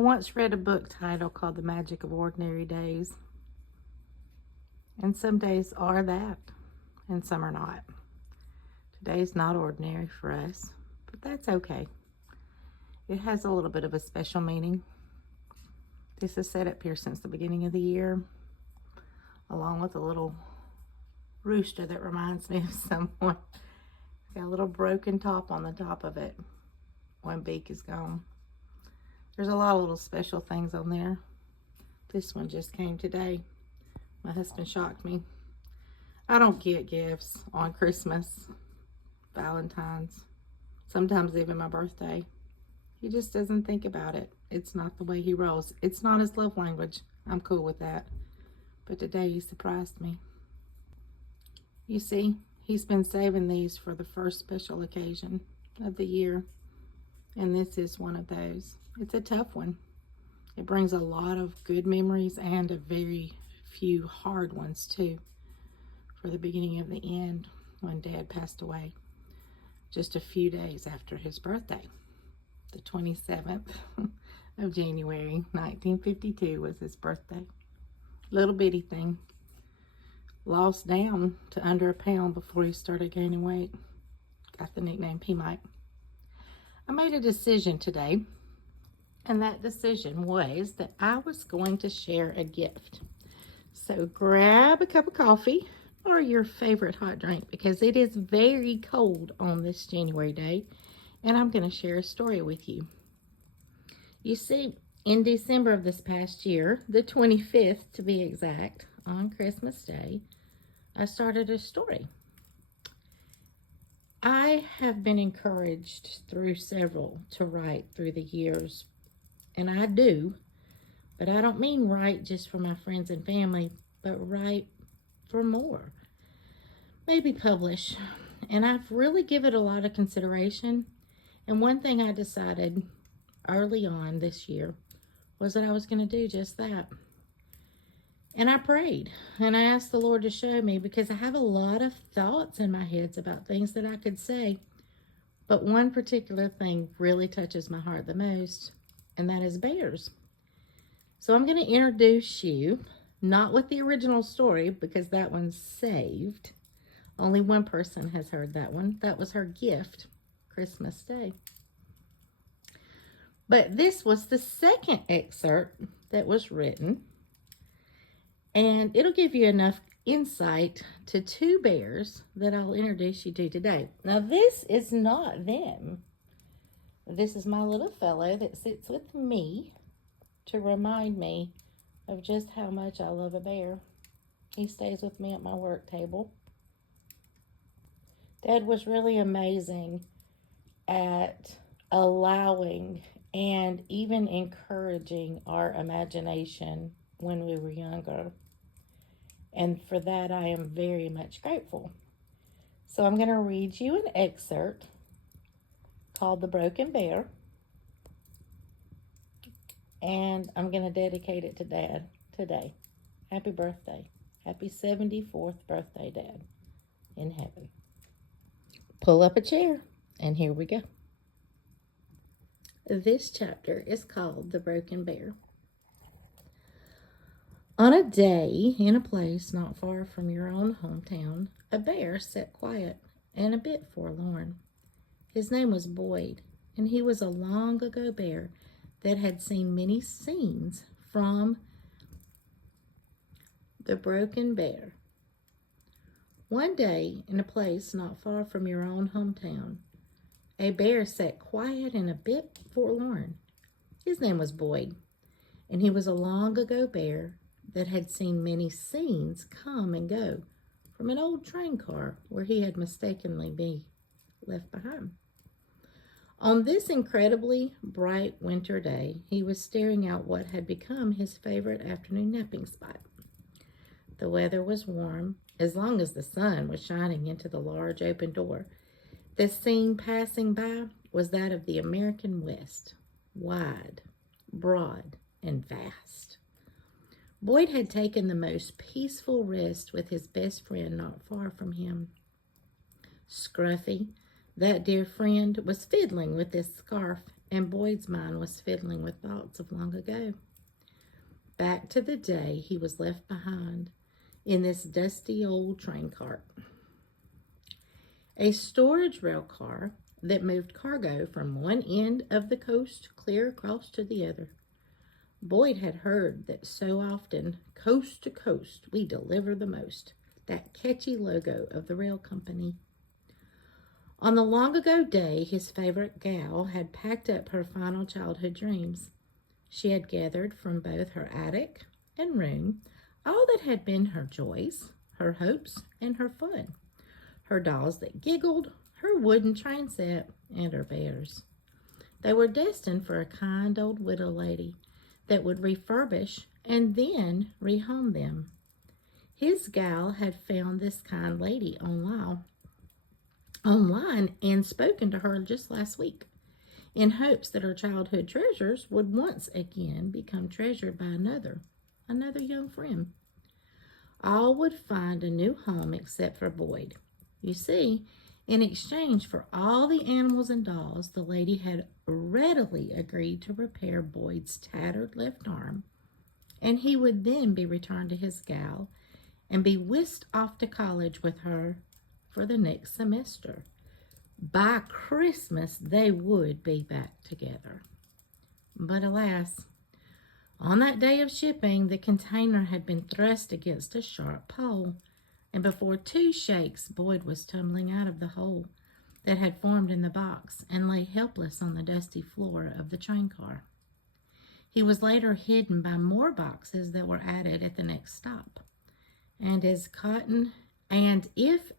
once read a book title called The Magic of Ordinary Days. And some days are that, and some are not. Today's not ordinary for us, but that's okay. It has a little bit of a special meaning. This is set up here since the beginning of the year, along with a little rooster that reminds me of someone. It's got a little broken top on the top of it. One beak is gone. There's a lot of little special things on there. This one just came today. My husband shocked me. I don't get gifts on Christmas, Valentine's, sometimes even my birthday. He just doesn't think about it. It's not the way he rolls. It's not his love language. I'm cool with that. But today he surprised me. You see, he's been saving these for the first special occasion of the year. And this is one of those. It's a tough one. It brings a lot of good memories and a very few hard ones too. For the beginning of the end, when Dad passed away, just a few days after his birthday. The 27th of January, 1952 was his birthday. Little bitty thing. Lost down to under a pound before he started gaining weight. Got the nickname P-Mike. I made a decision today, and that decision was that I was going to share a gift. So grab a cup of coffee or your favorite hot drink, because it is very cold on this January day, and I'm going to share a story with you. You see, in December of this past year, the 25th to be exact, on Christmas Day, I started a story. I have been encouraged through several to write through the years, and I do, but I don't mean write just for my friends and family, but write for more. Maybe publish. And I've really given it a lot of consideration. And one thing I decided early on this year was that I was going to do just that. And I prayed and I asked the Lord to show me, because I have a lot of thoughts in my head about things that I could say. But one particular thing really touches my heart the most, and that is bears. So I'm going to introduce you, not with the original story, because that one's saved. Only one person has heard that one. That was her gift, Christmas Day. But this was the second excerpt that was written. And it'll give you enough insight to two bears that I'll introduce you to today. Now, this is not them. This is my little fellow that sits with me to remind me of just how much I love a bear. He stays with me at my work table. Dad was really amazing at allowing and even encouraging our imagination when we were younger. And for that, I am very much grateful. So I'm going to read you an excerpt called The Broken Bear. And I'm going to dedicate it to Dad today. Happy birthday. Happy 74th birthday, Dad, in heaven. Pull up a chair, and here we go. This chapter is called The Broken Bear. On a day in a place not far from your own hometown, a bear sat quiet and a bit forlorn. His name was Boyd, and he was a long ago bear that had seen many scenes from The Broken Bear. One day, in a place not far from your own hometown, a bear sat quiet and a bit forlorn. His name was Boyd, and he was a long ago bear that had seen many scenes come and go from an old train car where he had mistakenly been left behind. On this incredibly bright winter day, he was staring out what had become his favorite afternoon napping spot. The weather was warm, as long as the sun was shining into the large open door. The scene passing by was that of the American West, wide, broad, and vast. Boyd had taken the most peaceful rest with his best friend not far from him. Scruffy, that dear friend, was fiddling with his scarf and Boyd's mind was fiddling with thoughts of long ago. Back to the day he was left behind in this dusty old train cart. A storage rail car that moved cargo from one end of the coast clear across to the other. Boyd had heard that so often, coast to coast, we deliver the most, that catchy logo of the rail company. On the long ago day, his favorite gal had packed up her final childhood dreams. She had gathered from both her attic and room all that had been her joys, her hopes, and her fun. Her dolls that giggled, her wooden train set, and her bears. They were destined for a kind old widow lady that would refurbish and then rehome them. His gal had found this kind lady online and spoken to her just last week in hopes that her childhood treasures would once again become treasured by another young friend. All would find a new home except for Boyd. You see, in exchange for all the animals and dolls, the lady had readily agreed to repair Boyd's tattered left arm, and he would then be returned to his gal and be whisked off to college with her for the next semester. By Christmas, they would be back together. But alas, on that day of shipping, the container had been thrust against a sharp pole, and before 2 shakes, Boyd was tumbling out of the hole that had formed in the box and lay helpless on the dusty floor of the train car. He was later hidden by more boxes that were added at the next stop. And if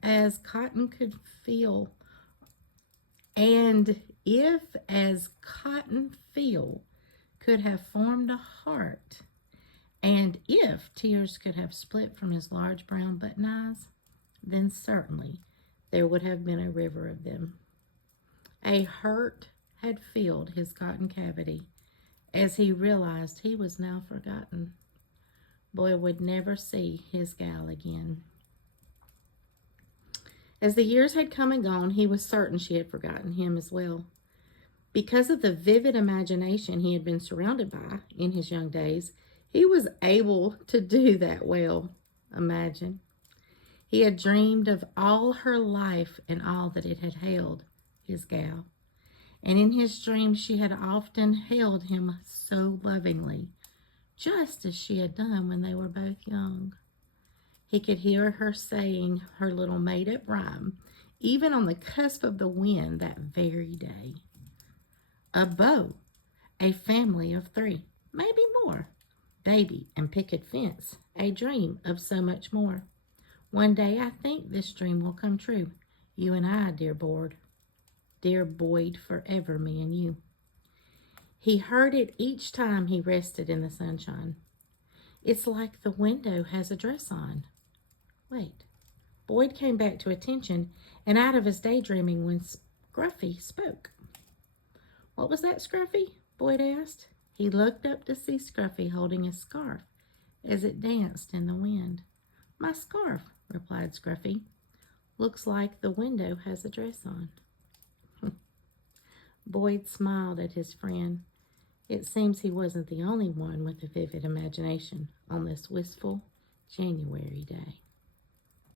as Cotton could have formed a heart, and if tears could have split from his large brown button eyes, then certainly there would have been a river of them. A hurt had filled his cotton cavity as he realized he was now forgotten. Boyd would never see his gal again. As the years had come and gone, he was certain she had forgotten him as well. Because of the vivid imagination he had been surrounded by in his young days, he was able to do that well. Imagine. He had dreamed of all her life and all that it had held, his gal. And in his dreams she had often held him so lovingly, just as she had done when they were both young. He could hear her saying her little made-up rhyme, even on the cusp of the wind that very day. A beau, a family of 3, maybe more, baby and picket fence, a dream of so much more. One day I think this dream will come true, you and I, dear Boyd, forever me and you. He heard it each time he rested in the sunshine. It's like the window has a dress on. Wait. Boyd came back to attention and out of his daydreaming when Scruffy spoke. What was that, Scruffy? Boyd asked. He looked up to see Scruffy holding a scarf as it danced in the wind. My scarf, replied Scruffy. Looks like the window has a dress on. Boyd smiled at his friend. It seems he wasn't the only one with a vivid imagination on this wistful January day.